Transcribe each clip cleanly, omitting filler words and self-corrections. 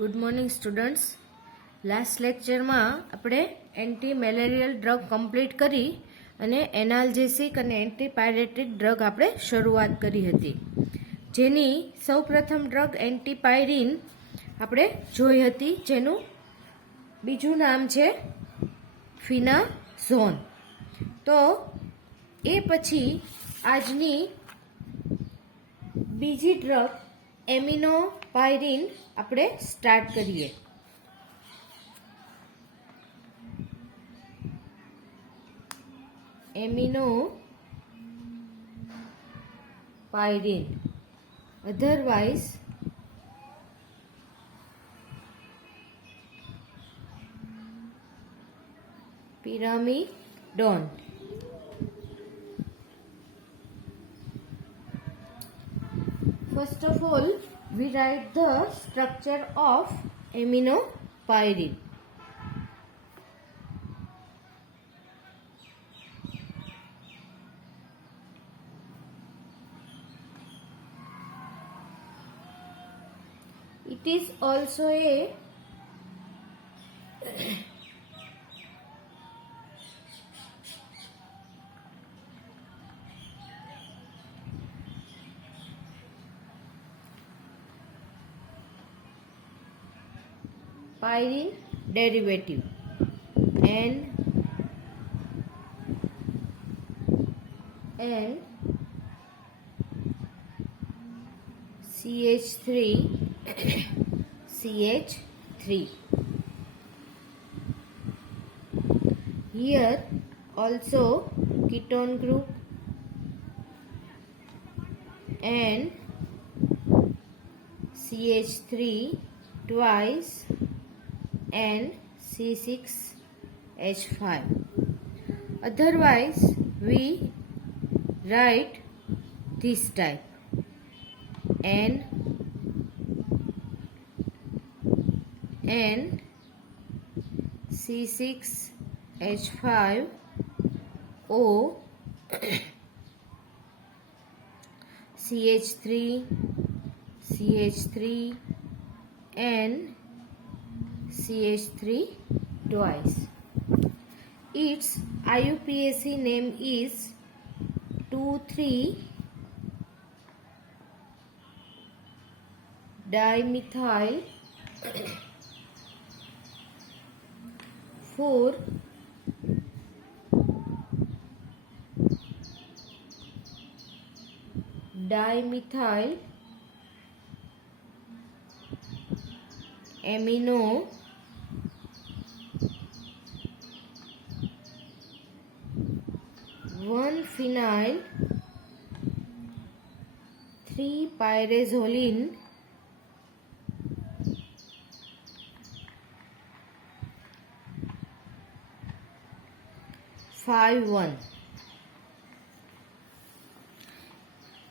Good morning students. Last લેક્ચરમાં આપણે anti malarial drug complete કરી અને એનાલ્જેસિક અને એન્ટીપાયરેટિક ડ્રગ આપણે શરૂઆત કરી હતી, જેની સૌપ્રથમ ડ્રગ એન્ટીપાયરીન આપણે જોઈ હતી, જેનું બીજું નામ છે ફિનાઝોન. તો એ પછી આજની બીજી ડ્રગ એમિનોપાયરીન આપણે સ્ટાર્ટ કરીએ. એમિનોપાયરીન otherwise pyrimidone. First of all, we write the structure of aminopyrine. It is also a pyrene derivative and CH3 CH3. Here also ketone group and CH3 twice and C6H5. Otherwise we write this type N C6H5O CH3 CH3 and CH3 twice. Its IUPAC name is 2,3-dimethyl 4-dimethyl amino 1-phenyl 3-pyrazoline 5-1.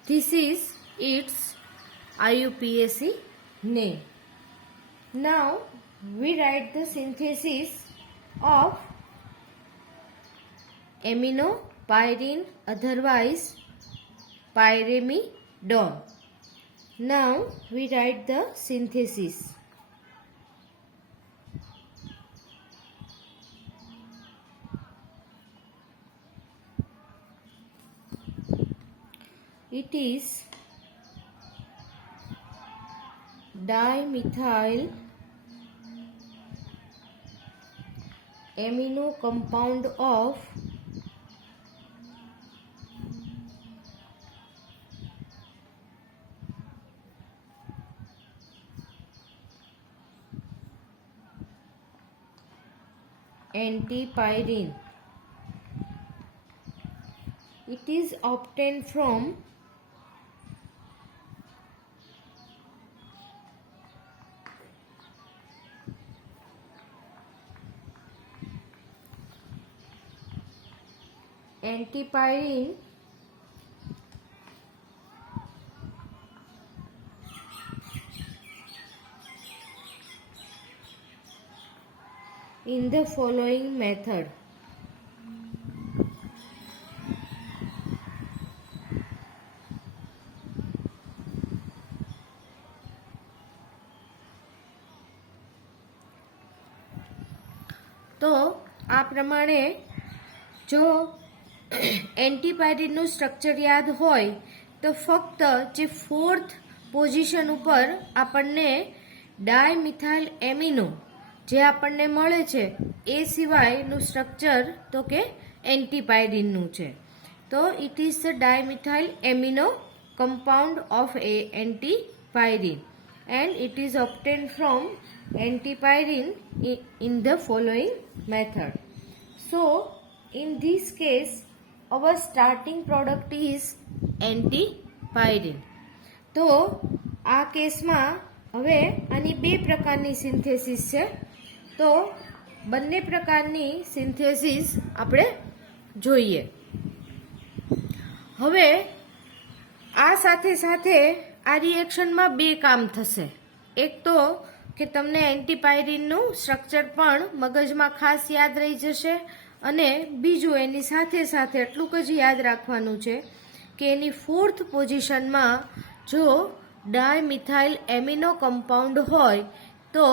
This is its IUPAC name. Now we write the synthesis of aminopyrine, otherwise pyrimidone. Now we write the synthesis. It is dimethyl amino compound of antipyrine. It is obtained from antipyrine in the following method. તો આ પ્રમાણે જો એન્ટીપાયરીનનું સ્ટ્રક્ચર યાદ હોય તો ફક્ત જે ફોર્થ પોઝિશન ઉપર આપણને ડાયમિથાઇલ એમિનો જે આપણને મળે છે એ સિવાયનું સ્ટ્રક્ચર તો કે એન્ટીપાયરીનનું છે. તો it is the dimethyl amino compound of a antipyrine and it is obtained from antipyrine in the following method. So in this case our starting product is antipyrine. તો આ કેસમાં હવે આની બે પ્રકારની સિન્થેસિસ છે. તો બંને પ્રકારની સિન્થેસિસ આપણે જોઈએ. હવે આ સાથે સાથે આ રિએક્શનમાં બે કામ થશે. એક તો કે તમને એન્ટીપાયરીનનું સ્ટ્રક્ચર પણ મગજમાં ખાસ યાદ રહી જશે અને બીજું એની સાથે સાથે એટલું જ યાદ રાખવાનું છે કે એની ફોર્થ પોઝિશનમાં જો ડાયમિથાઇલ એમિનો કમ્પાઉન્ડ હોય તો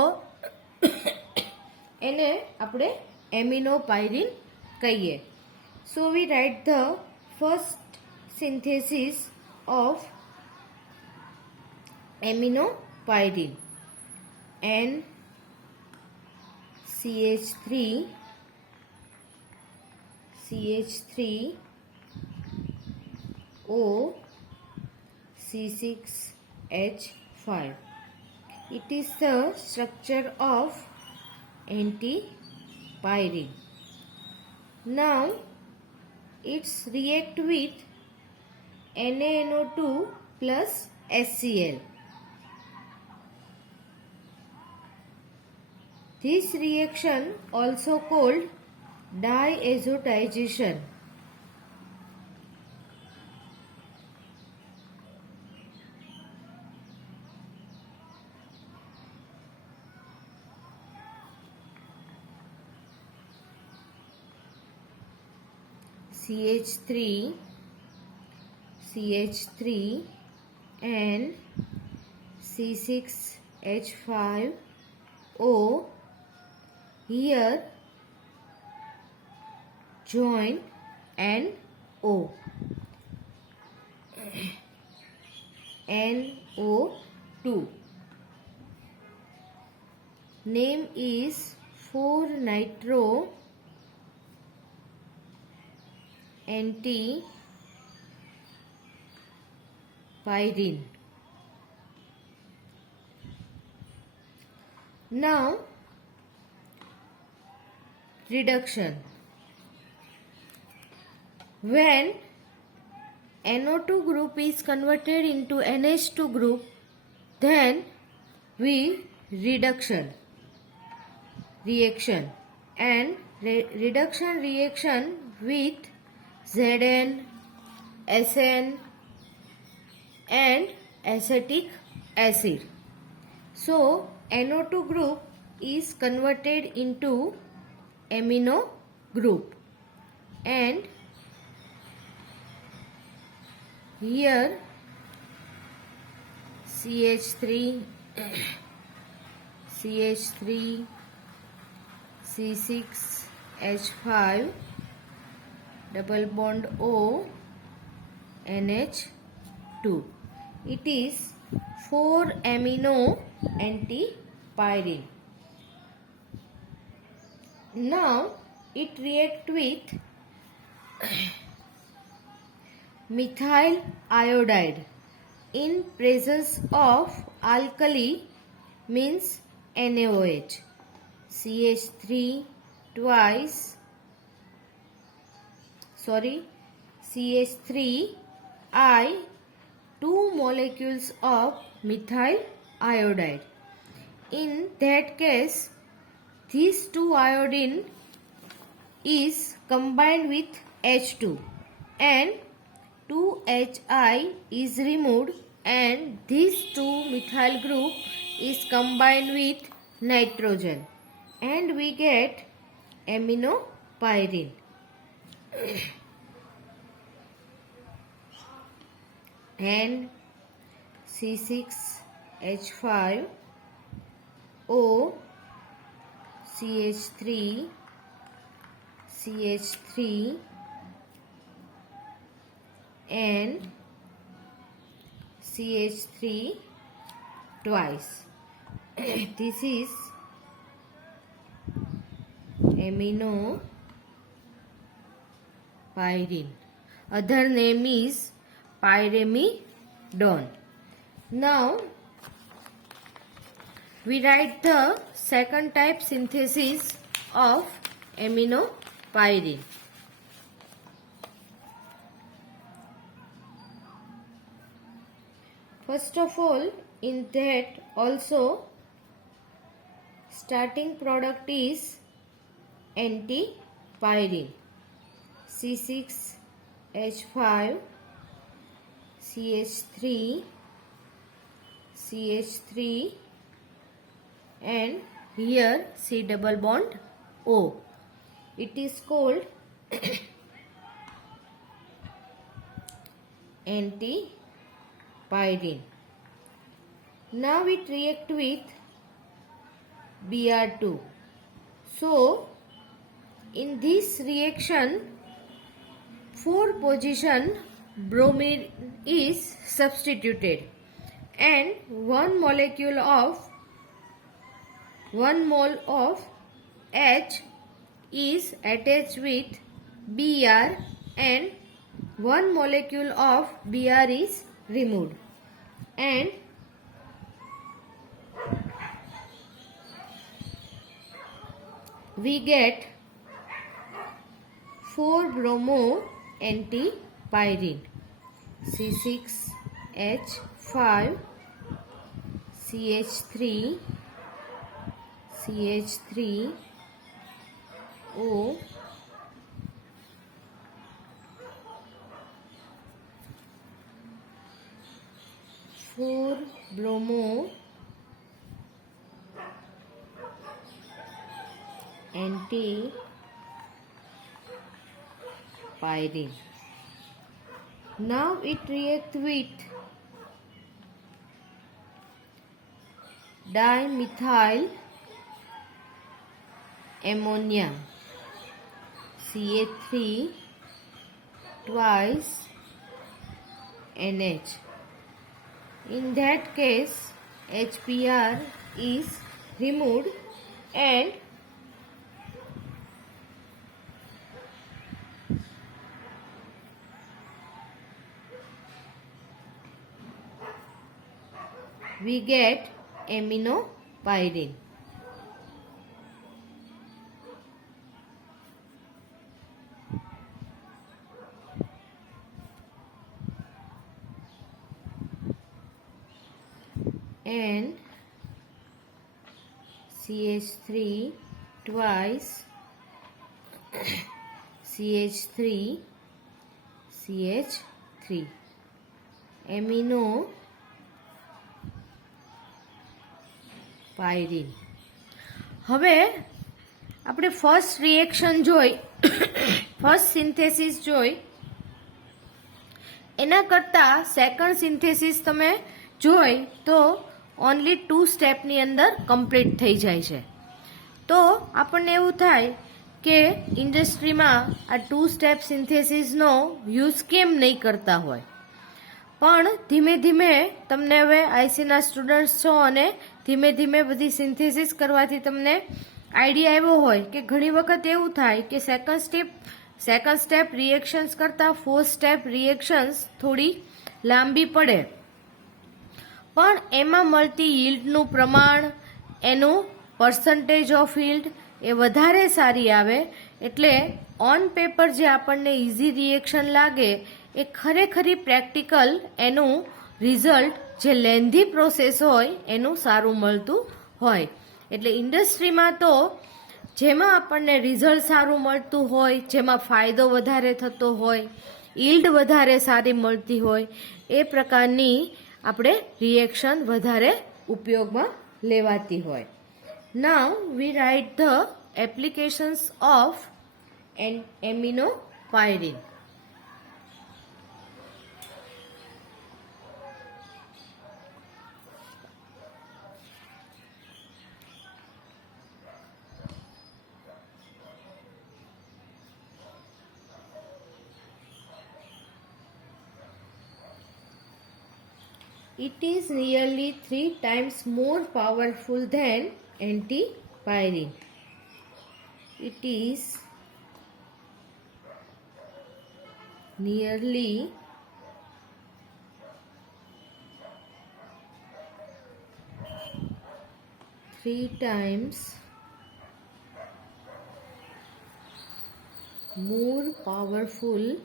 એને આપણે એમિનોપાયરીન કહીએ. So we write the first synthesis of aminopyrine NCH3 CH3O C6H5. It is the structure of antipyrine. Now it's react with NaNO2 plus HCl. This reaction also called diazotization. CH3 and C6H5O here join NO NO2. Name is 4-nitro antipyrine. Now reduction. When NO2 group is converted into NH2 group, then we reaction and reduction reaction with Zn, Sn and acetic acid. So NO2 group is converted into amino group and here CH3 C6H5 double bond O NH2. It is 4-amino antipyrine. Now it reacts with methyl iodide in presence of alkali means NaOH. CH3 twice CH3I 2 molecules of methyl iodide. In that case, these 2 iodine is combined with H2 and 2HI is removed and this 2 methyl group is combined with nitrogen and we get aminopyrine. And C6H5O CH3 CH3 and CH3 twice. This is amino pyridine. Other name is pyrimidine. Now we write the second type synthesis of amino pyridine. First of all, in that also starting product is antipyrine. C6H5 CH3 CH3 and here C double bond O. It is called antipyrine. Now it react with Br2. So in this reaction 4 position bromine is substituted and 1 mole of H is attached with Br and 1 molecule of Br is removed and we get 4-bromo antipyrine. C6H5 CH3 CH3 O 4-bromo antipyrine. Now it reacts with dimethyl ammonia CH3 twice NH. In that case HBr is removed and we get aminopyrine. And CH3 twice CH3 CH3 amino પાયરીન. હવે આપણે first reaction જોઈ first synthesis જોઈ એના કરતાં second synthesis તમે જોઈ તો ઓનલી 2 સ્ટેપની અંદર કમ્પ્લીટ થઈ જાય છે. તો આપણને એવું થાય કે ઇન્ડસ્ટ્રીમાં આ 2 સ્ટેપ સિન્થેસિસનો યુઝ કેમ નહીં કરતા હોય, પણ ધીમે ધીમે તમને હવે આઈસીના સ્ટુડન્ટ્સ છો અને ધીમે ધીમે બધી સિન્થેસિસ કરવાથી તમને આઈડિયા આવ્યો હોય કે ઘણી વખત એવું થાય કે સેકન્ડ સ્ટેપ રિએક્શન્સ કરતાં 4th સ્ટેપ રિએક્શન્સ થોડી લાંબી પડે, પણ એમાં મળતી યીલ્ડનું પ્રમાણ, એનું પર્સન્ટેજ ઓફ યીલ્ડ એ વધારે સારી આવે. એટલે ઓન પેપર જે આપણને ઇઝી રિએક્શન લાગે એ ખરેખરી પ્રેક્ટિકલ એનું રિઝલ્ટ જે લેન્ધી પ્રોસેસ હોય એનું સારું મળતું હોય. એટલે ઇન્ડસ્ટ્રીમાં તો જેમાં આપણને રિઝલ્ટ સારું મળતું હોય, જેમાં ફાયદો વધારે થતો હોય, યીલ્ડ વધારે સારી મળતી હોય એ પ્રકારની આપણે રિએક્શન વધારે ઉપયોગમાં લેવાતી હોય. Now we write the applications of aminopyrine. It is nearly 3 times more powerful than antipyrine. It is nearly 3 times more powerful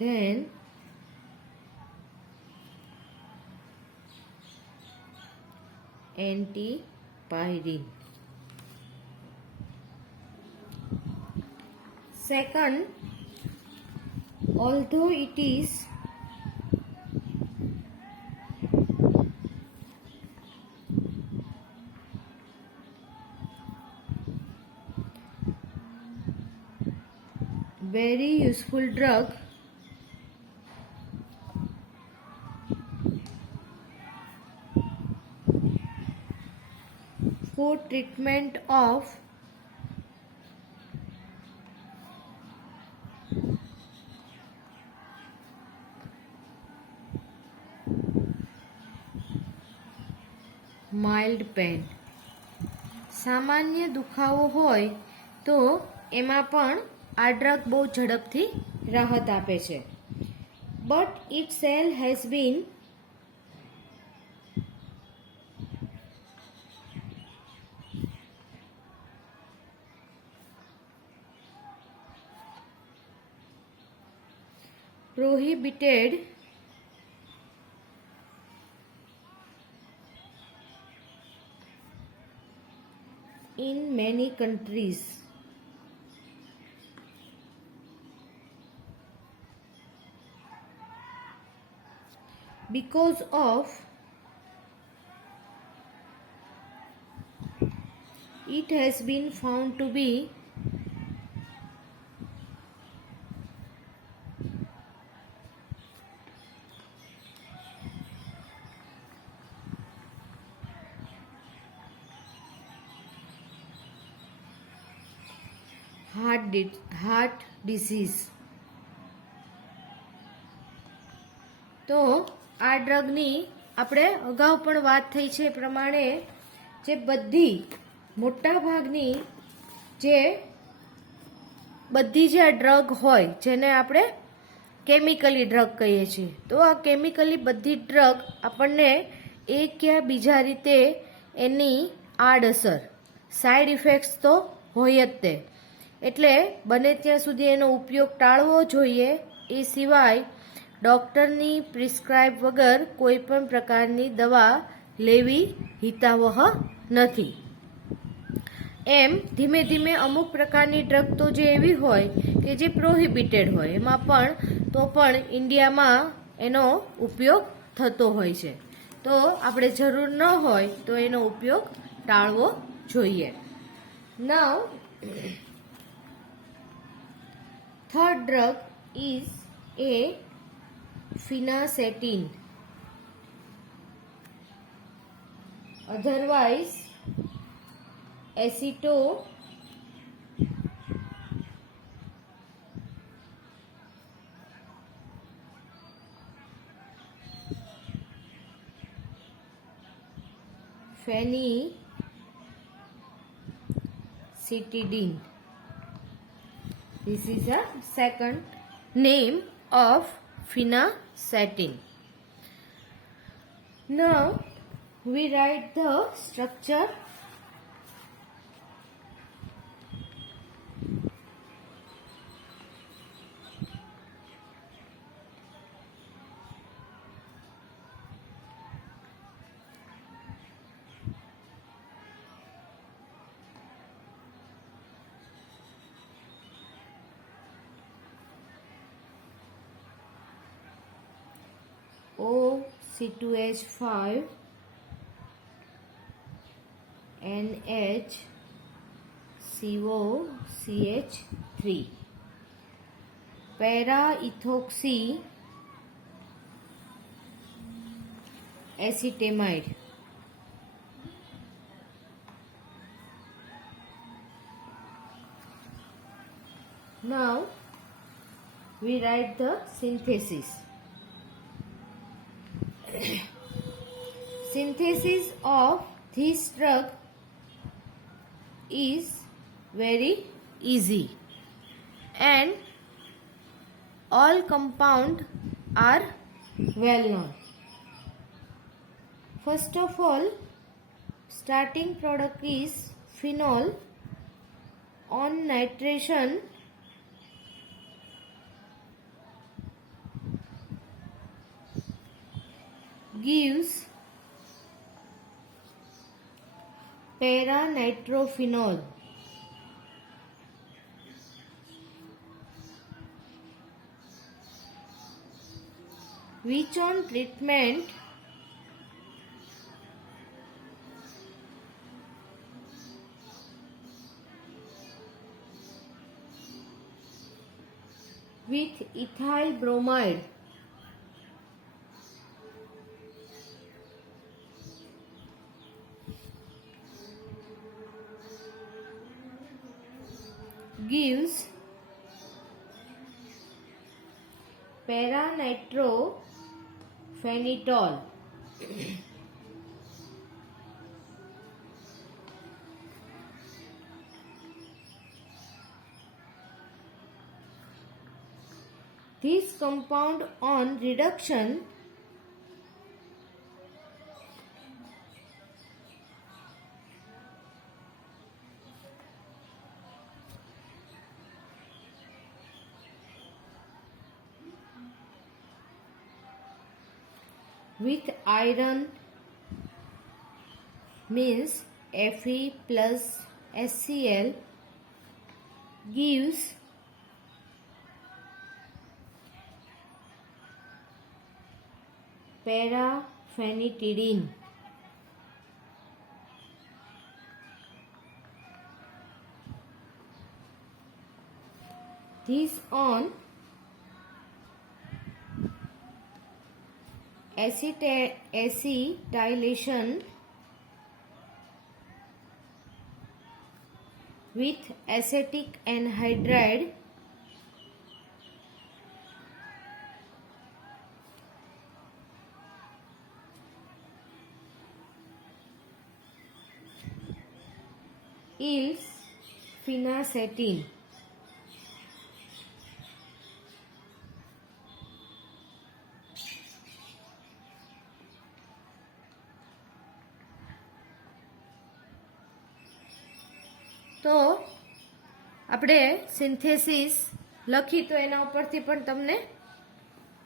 than antipyrine. Second, although it is very useful drug for treatment of mild pain. સામાન્ય દુખાવો હોય તો એમાં પણ આ ડ્રગ બહુ ઝડપથી રાહત આપે છે. But it cell has been prohibited in many countries because of it has been found to be heart disease. તો આ ડ્રગની આપણે અગાઉ પણ વાત થઈ છે એ પ્રમાણે જે બધી મોટા ભાગની બધી જે આ ડ્રગ હોય જેને આપણે કેમિકલી ડ્રગ કહીએ છીએ, તો આ કેમિકલી બધી ડ્રગ આપણને એક યા બીજા રીતે એની આડઅસર સાઈડ ઇફેક્ટ્સ તો હોય જ તે, એટલે બને ત્યાં સુધી એનો ઉપયોગ ટાળવો જોઈએ. એ સિવાય ડૉક્ટરની પ્રિસ્ક્રાઇબ વગર કોઈ પણ પ્રકારની દવા લેવી હિતાવહ નથી. એમ ધીમે ધીમે અમુક પ્રકારની ડ્રગ તો જે એવી હોય કે જે પ્રોહિબિટેડ હોય એમાં પણ ઇન્ડિયામાં એનો ઉપયોગ થતો હોય છે, તો આપણે જરૂર ન હોય તો એનો ઉપયોગ ટાળવો જોઈએ. નાઉ third drug is a phenacetin, otherwise phenacetin. This is a second name of phenacetin. Now we write the structure. C2H5 NHCOCH3 para-ethoxy acetamide. Now we write the synthesis. Synthesis of this drug is very easy and all compounds are well known. First of all, starting product is phenol. On nitration, gives para-nitrophenol. Which on treatment with ethyl bromide gives para-nitrophenitol. This compound on reduction with iron means Fe plus HCl gives paraphenitidine. This on acetylation with acetic anhydride yields phenacetin. તો આપણે સિન્થેસિસ લખી તો એના ઉપરથી પણ તમને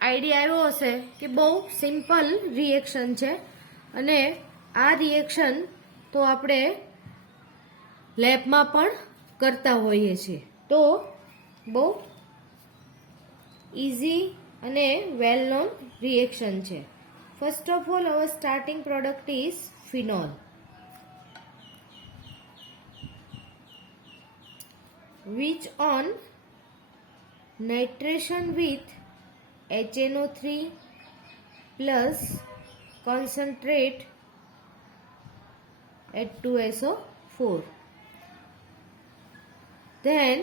આઈડિયા આવ્યો હશે કે બહુ સિમ્પલ રિએક્શન છે અને આ રિએક્શન તો આપણે લેબમાં પણ કરતા હોઈએ છીએ. તો બહુ ઇઝી અને વેલ નોન રિએક્શન છે. First of all our starting product is phenol. Which on nitration with HNO3 plus concentrate H2SO4. Then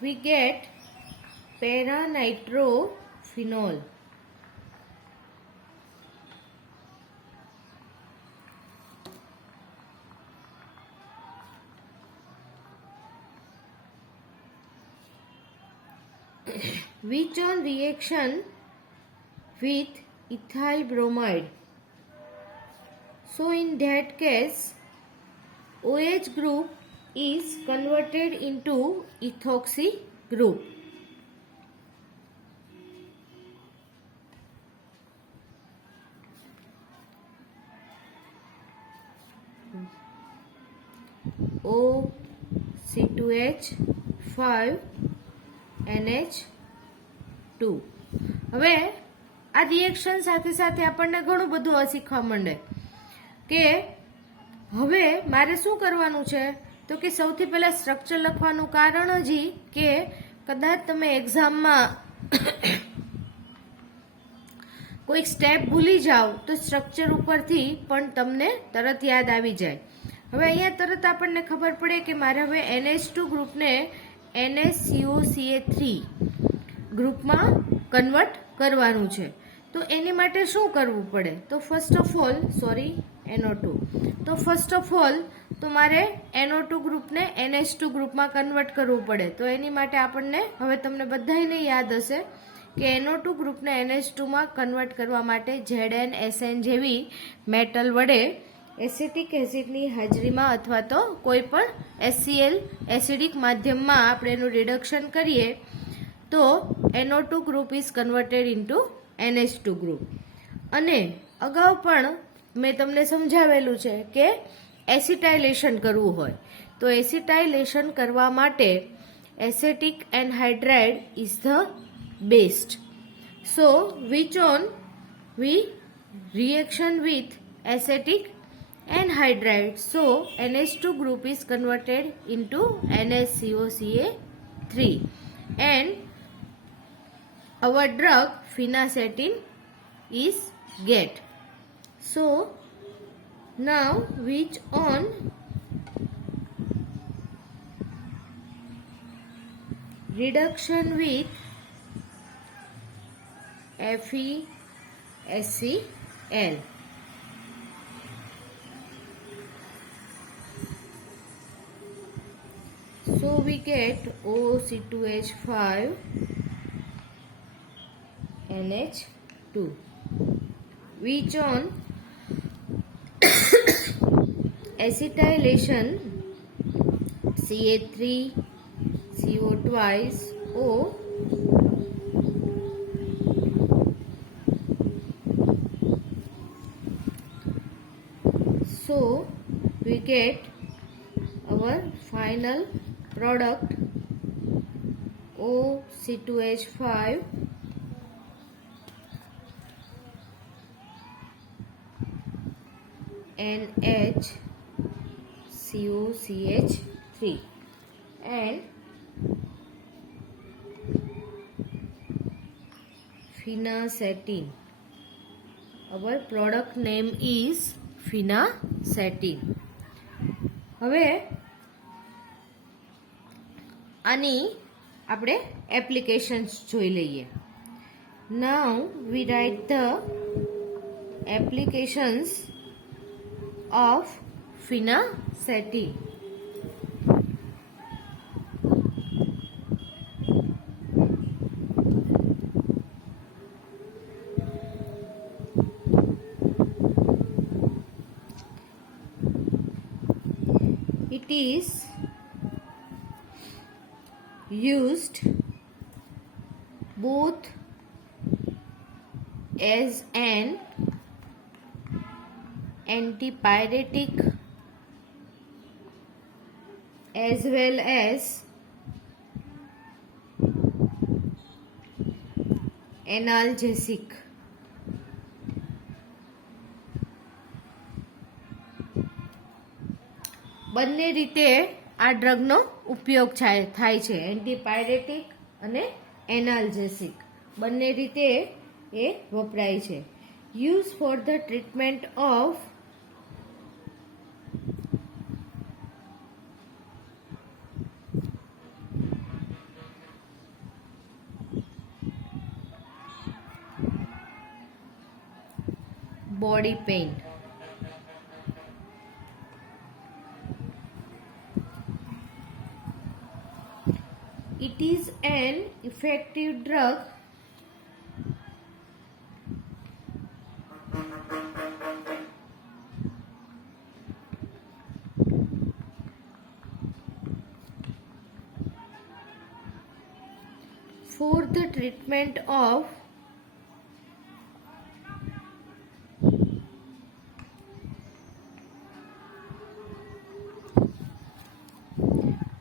we get para-nitrophenol. Which on reaction with ethyl bromide. So in that case, OH group is converted into ethoxy group. OC2H5NH2. હવે આ રિએક્શન સાથે સાથે આપણને ઘણું બધું શીખવા માંડે કે હવે મારે શું કરવાનું છે. તો કે સૌથી પહેલા સ્ટ્રક્ચર લખવાનું કારણ જ કે કદાચ તમે એક્ઝામમાં કોઈક સ્ટેપ ભૂલી જાઓ તો સ્ટ્રક્ચર ઉપરથી પણ તમને તરત યાદ આવી જાય. હવે અહીંયા તરત આપણને ખબર પડે કે મારે હવે NH2 ગ્રુપને NaCO3 ગ્રુપમાં કન્વર્ટ કરવાનું છે. તો એની માટે શું કરવું પડે? તો ફર્સ્ટ ઓફ ઓલ NO2. તો ફર્સ્ટ ઓફ ઓલ તો મારે NO2 ગ્રુપને NH2 ગ્રુપમાં કન્વર્ટ કરવું પડે. તો એની માટે આપણને હવે તમને બધાને યાદ હશે કે NO2 ગ્રુપને NH2 માં કન્વર્ટ કરવા માટે Zn SN જેવી મેટલ વડે એસિટિક એસિડની હાજરીમાં અથવા તો કોઈ પણ HCl એસિડિક માધ્યમમાં આપણે એનું રિડક્શન કરીએ તો NO2 group is converted into NH2 group. અને અગાઉ પણ મેં તમને સમજાવેલું છે કે એસિટાઇલેશન કરવું હોય તો એસિટાઇલેશન કરવા માટે acetic anhydride is the best. So which on we reaction with acetic anhydride, so NH2 group is converted into NaCO3 and our drug phenacetin is get. So now which on reduction with FeSCl. So we get OC2H5 NH2 which on acetylation Ca3 CO twice O so we get our final product OC2H5 NHCOCH3 and phenacetin. Our product name is phenacetin. હવે આની આપણે એપ્લિકેશન્સ જોઈ લઈએ. Now we write the applications of phenacetin. It is used both as an antipyretic as well as analgesic. બંને રીતે આ ડ્રગનો ઉપયોગ થાય છે. એન્ટીપાયરેટિક અને એનાલ્જેસિક બંને રીતે એ વપરાય છે. Use for the treatment of body pain. It is an effective drug for the treatment of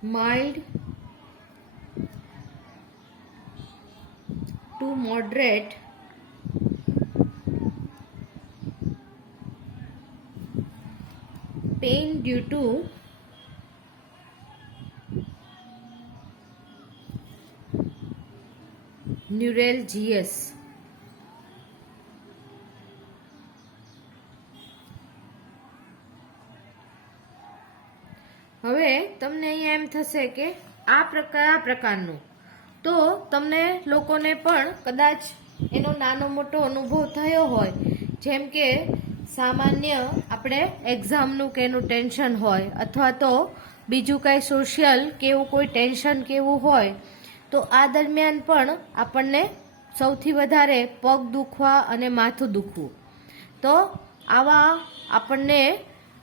mild to moderate pain due to neuralgias. હવે તમને અહીંયા એમ થશે કે આ પ્રકારનું. તો તમને લોકોને પણ કદાચ એનો નાનો મોટો અનુભવ થયો હોય, જેમ કે સામાન્ય આપણે એક્ઝામનું કે એનું ટેન્શન હોય, અથવા તો બીજું કાંઈ સોશિયલ કે એવું કોઈ ટેન્શન કે એવું હોય, તો આ દરમિયાન પણ આપણને સૌથી વધારે પગ દુખવા અને માથું દુખવું. તો આવા આપણને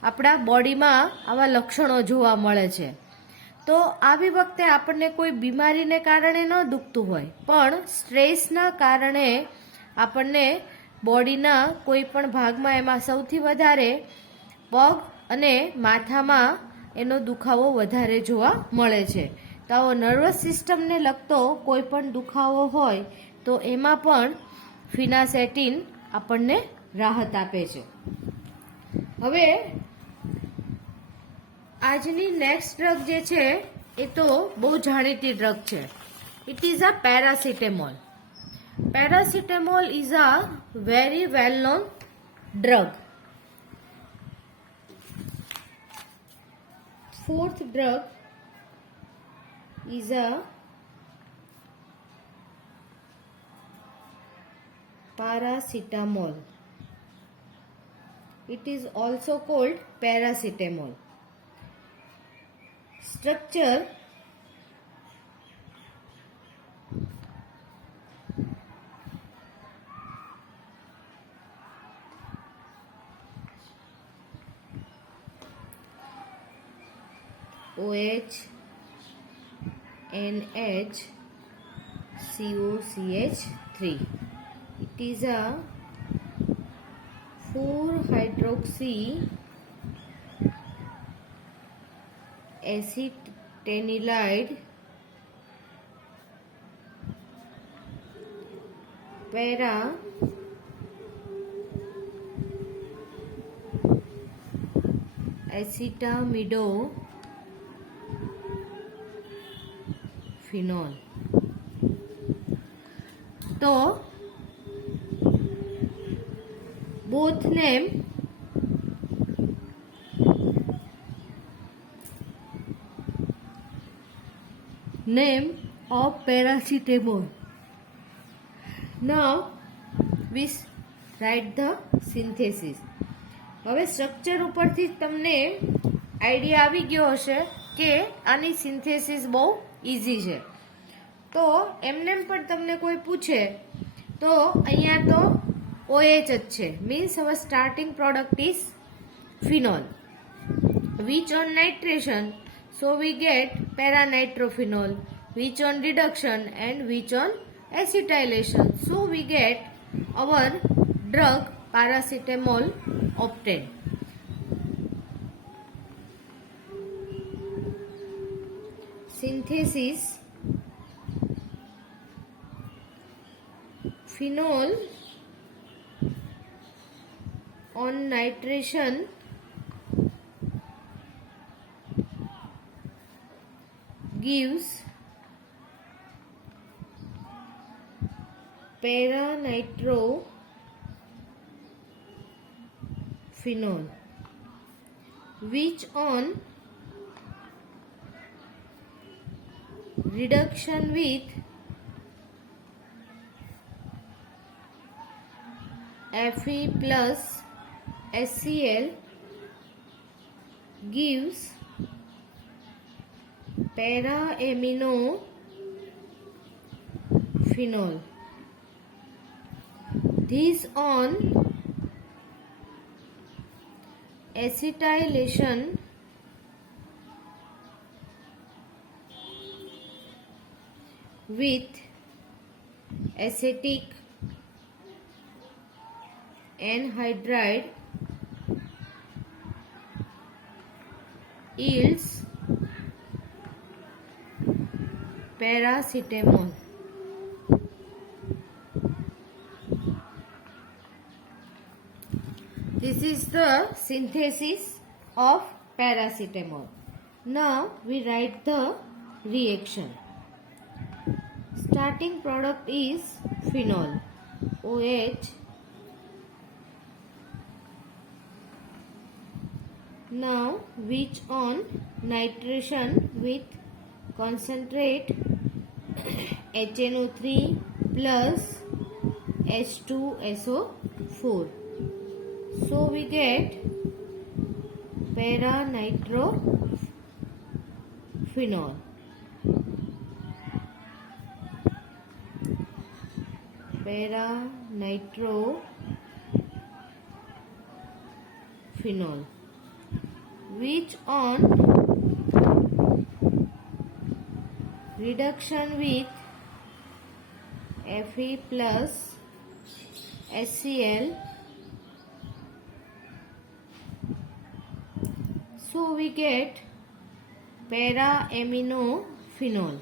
આપણા બોડીમાં આવા લક્ષણો જોવા મળે છે. તો આવી વખતે આપણને કોઈ બીમારીને કારણે ન દુખતું હોય, પણ સ્ટ્રેસના કારણે આપણને બોડીના કોઈ પણ ભાગમાં, એમાં સૌથી વધારે પગ અને માથામાં એનો દુખાવો વધારે જોવા મળે છે. તો આવો નર્વસ સિસ્ટમને લગતો કોઈ પણ દુખાવો હોય તો એમાં પણ ફિનાસેટિન આપણને રાહત આપે છે. હવે આજની નેક્સ્ટ ડ્રગ જે છે એ તો બહુ જાણીતી ડ્રગ છે. It is a paracetamol. Paracetamol is a very well known drug. Fourth drug is a paracetamol. It is also called paracetamol. Structure: OH, NH, COCH3. It is a 4-hydroxy acetanilide para acetaminophenol. तो both name of paracetamol. Now we write the synthesis. હવે સ્ટ્રક્ચર ઉપરથી તમને આઈડિયા આવી ગયો હશે કે આની સિન્થેસિસ બહુ ઇઝી છે. તો એમને પણ તમને કોઈ પૂછે તો અહીંયા તો OH જ છે, મીન્સ હવે starting product is phenol. which on nitration, so we get para-nitrophenol, which on reduction and which on acetylation, so we get our drug paracetamol obtained. Synthesis: phenol on nitration gives para-nitrophenol, which on reduction with Fe plus HCl gives para-aminophenol. This on acetylation with acetic anhydride yields paracetamol. This is the synthesis of paracetamol. Now we write the reaction. Starting product is phenol, OH. Now which on nitration with concentrate HNO3 plus H2SO4. So we get para-nitrophenol. Para-nitrophenol, which on reduction with Fe plus HCl, so we get para-aminophenol.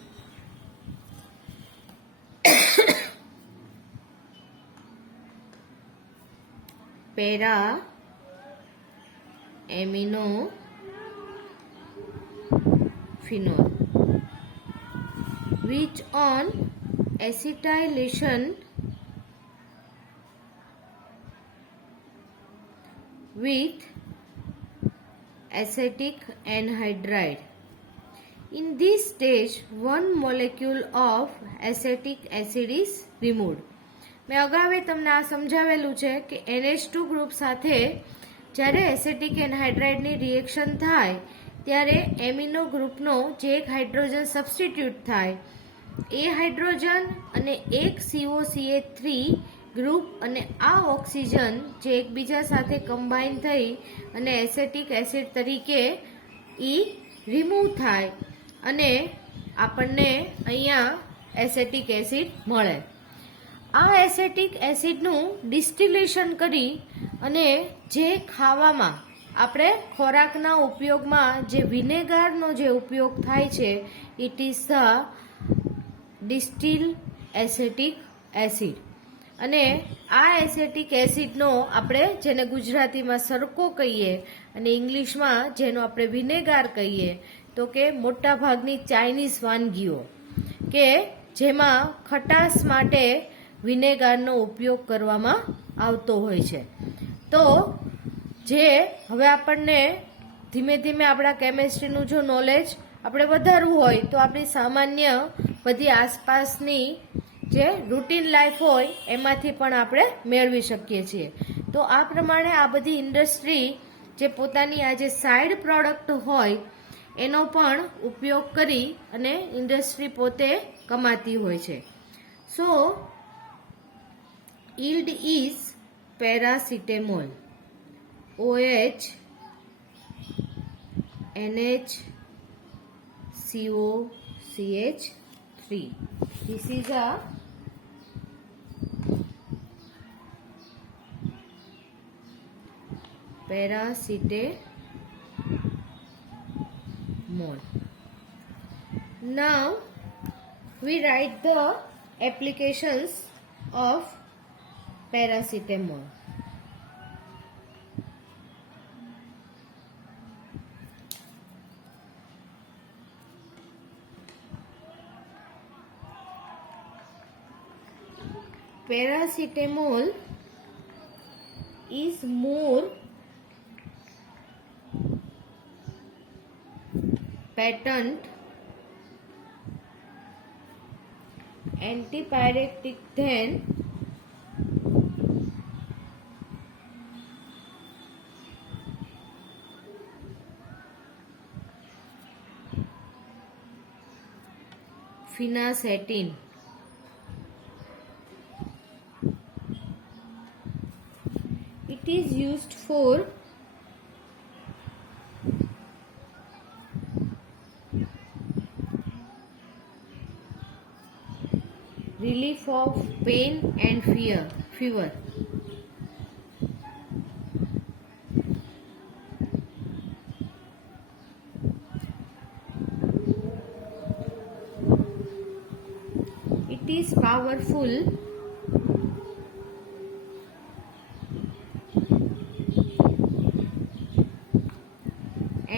Para-aminophenol, which on acetylation with acetic anhydride. In this stage, one molecule of acetic acid is removed. મેં અગાઉ તમને આ સમજાવેલું છે કે NH2 group સાથે જ્યારે એસેટિક એનહાઇડ્રાઇડની રિએક્શન થાય ત્યારે એમિનો ગ્રુપનો જે એક હાઇડ્રોજન સબસ્ટિટ્યુટ થાય એ હાઇડ્રોજન અને એક COCH3 ગ્રુપ અને આ ઓક્સિજન જે એકબીજા સાથે કમ્બાઇન થઈ અને એસેટિક એસિડ તરીકે ઈ રિમૂવ થાય અને આપણને અહીંયા એસેટિક એસિડ મળે. આ એસેટિક એસિડનું ડિસ્ટિલેશન કરી અને જે ખાવામાં આપણે ખોરાકના ઉપયોગમાં જે વિનેગારનો જે ઉપયોગ થાય છે it is the distil acetic acid. અને આ એસેટિક એસિડનો આપણે જેને ગુજરાતીમાં સરકો કહીએ અને ઇંગ્લિશમાં જેનો આપણે વિનેગાર કહીએ તો કે મોટા ભાગની ચાઇનીઝ વાનગીઓ કે જેમાં ખટાશ માટે વિનેગારનો ઉપયોગ કરવામાં આવતો હોય છે. તો જે હવે આપણને ધીમે ધીમે આપણા કેમેસ્ટ્રીનું જો નોલેજ આપણે વધારવું હોય તો આપણી સામાન્ય બધી આસપાસની જે રૂટીન લાઈફ હોય એમાંથી પણ આપણે મેળવી શકીએ છીએ. તો આ પ્રમાણે આ બધી ઇન્ડસ્ટ્રી જે પોતાની આ જે સાઇડ પ્રોડક્ટ હોય એનો પણ ઉપયોગ કરી અને ઇન્ડસ્ટ્રી પોતે કમાતી હોય છે. સો yield is paracetamol, OH, NHCOCH3. This is a paracetamol. Now we write the applications of paracetamol. Paracetamol is more patent antipyretic than phenacetin. It is used for relief of pain and fever. It is powerful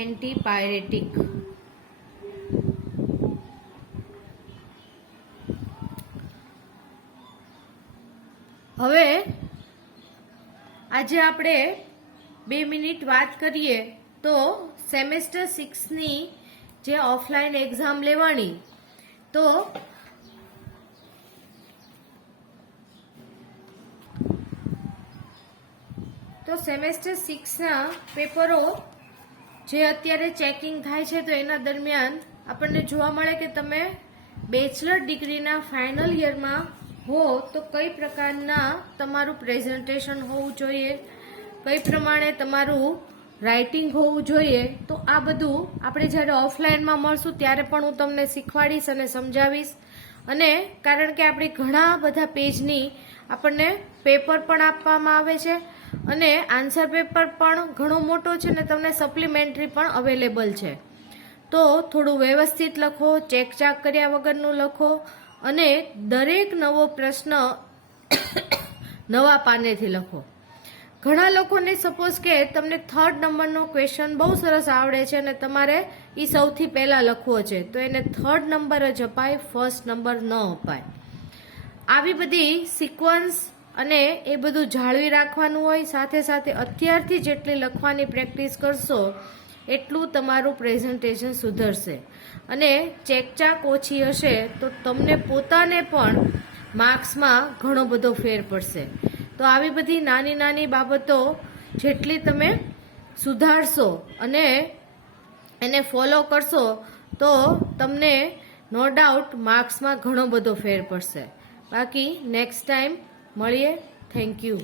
antipyretic. હવે આજે આપણે 2 મિનિટ વાત કરીએ તો સેમેસ્ટર 6ની જે offline exam લેવાની, તો સેમેસ્ટર 6ના પેપરો જે અત્યારે ચેકિંગ થાય છે, તો એના દરમિયાન આપણને જોવા મળે કે તમે બેચલર ડિગ્રીના ફાઇનલ યરમાં હો તો કઈ પ્રકારના તમારું પ્રેઝન્ટેશન હોવું જોઈએ, કઈ પ્રમાણે તમારું રાઇટિંગ હોવું જોઈએ. તો આ બધું આપણે જ્યારે ઓફલાઈનમાં મળશું ત્યારે પણ હું તમને શીખવાડીશ અને સમજાવીશ. અને કારણ કે આપણી ઘણા બધા પેજની આપણને પેપર પણ આપવામાં આવે છે અને આન્સર પેપર પણ ઘણો મોટો છે ને તમને સપ્લિમેન્ટરી પણ અવેલેબલ છે. તો થોડું વ્યવસ્થિત લખો, ચેકચાક કર્યા વગરનું લખો અને દરેક નવો પ્રશ્ન નવા પાનેથી લખો. ઘણા લોકોને સપોઝ કે તમને 3rd નંબરનો ક્વેશ્ચન બહુ સરસ આવડે છે અને તમારે એ સૌથી પહેલા લખવો છે, તો એને 3rd નંબર જ અપાય, 1st નંબર ન અપાય. આવી બધી સિક્વન્સ અને એ બધું જાળવી રાખવાનું હોય. સાથે સાથે અત્યારથી જેટલી લખવાની પ્રેક્ટિસ કરશો એટલું તમારું પ્રેઝન્ટેશન સુધરશે અને ચેકચાક ઓછી હશે તો તમને પોતાને પણ માર્ક્સમાં ઘણો બધો ફેર પડશે. તો આવી બધી નાની નાની બાબતો જેટલી તમે સુધારશો અને એને ફોલો કરશો તો તમને નો ડાઉટ માર્ક્સમાં ઘણો બધો ફેર પડશે. બાકી નેક્સ્ટ ટાઈમ મળીએ. Thank you.